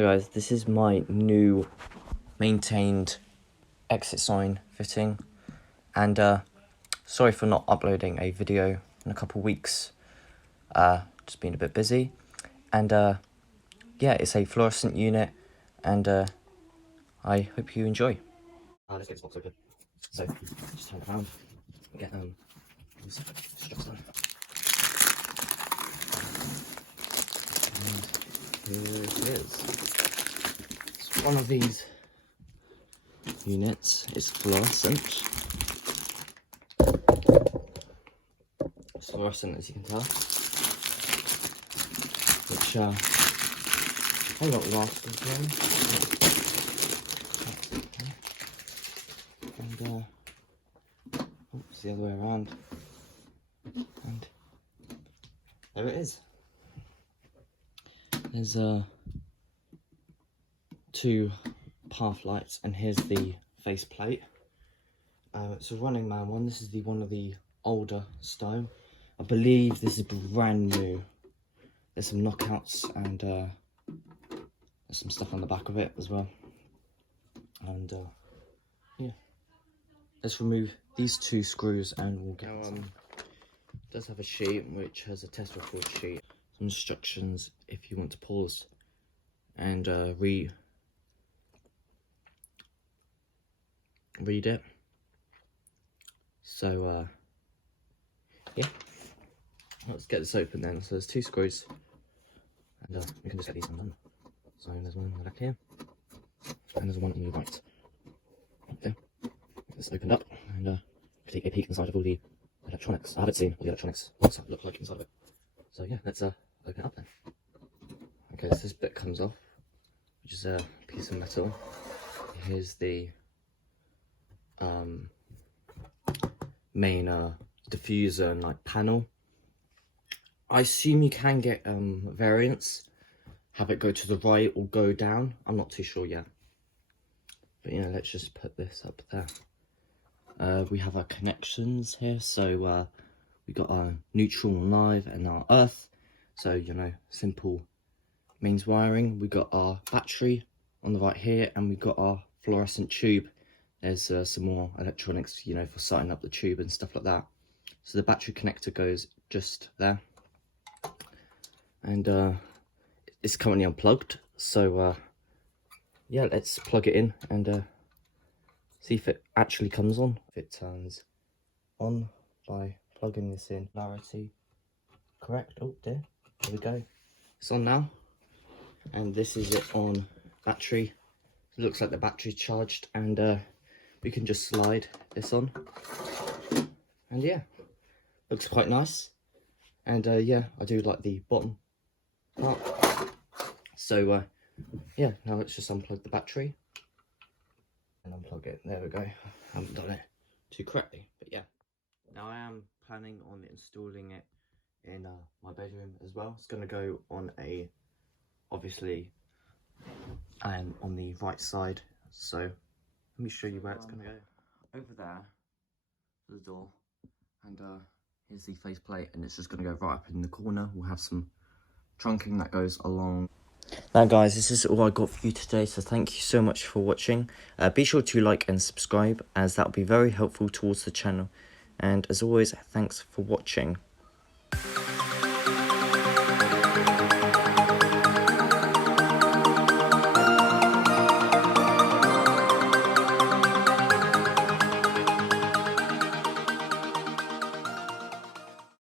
Hi guys, this is my new maintained exit sign fitting, and sorry for not uploading a video in a couple weeks, just been a bit busy, and yeah, it's a fluorescent unit, and I hope you enjoy. Let's get this box open. So, just turn it around and get these straps done. And here it is. It's one of these units. It's fluorescent. It's fluorescent, as you can tell, which may not last as long. And oops, the other way around. And there it is. There's two path lights, and here's the face plate. It's a Running Man one. This is one of the older style. I believe this is brand new. There's some knockouts, and there's some stuff on the back of it as well. And yeah, let's remove these two screws and we'll get it does have a sheet which has a test report sheet, some instructions if you want to pause and read it. So yeah, let's get this open then. So there's two screws, and we can just get these undone. So there's one on the left here, and there's one on the right. Okay, get this opened up, and take a peek inside of all the electronics. I haven't seen what the electronics look like inside of it. So yeah, let's open it up then. Okay, so this bit comes off, which is a piece of metal. Here's the main diffuser and like panel. I assume you can get variants, have it go to the right or go down. I'm not too sure yet, but you know, let's just put this up there. We have our connections here, so we got our neutral and live and our earth, so you know, simple mains wiring. We got our battery on the right here, and we got our fluorescent tube. There's some more electronics, you know, for setting up the tube and stuff like that. So the battery connector goes just there, and it's currently unplugged. So yeah, let's plug it in and see if it actually comes on. If it turns on by plugging this in. Polarity correct. Oh dear, there we go. It's on now, and this is it on battery. It looks like the battery's charged, and we can just slide this on, and yeah, looks quite nice. And yeah, I do like the bottom part. So yeah, now let's just unplug the battery and unplug it. There we go. I haven't done it too correctly, but yeah. Now I am planning on installing it in my bedroom as well. It's going to go on obviously on the right side. So let me show you where it's going to go. Over there, the door, and here's the face plate, and it's just going to go right up in the corner. We'll have some trunking that goes along. Now guys, this is all I got for you today, so thank you so much for watching. Be sure to like and subscribe, as that will be very helpful towards the channel. And as always, thanks for watching.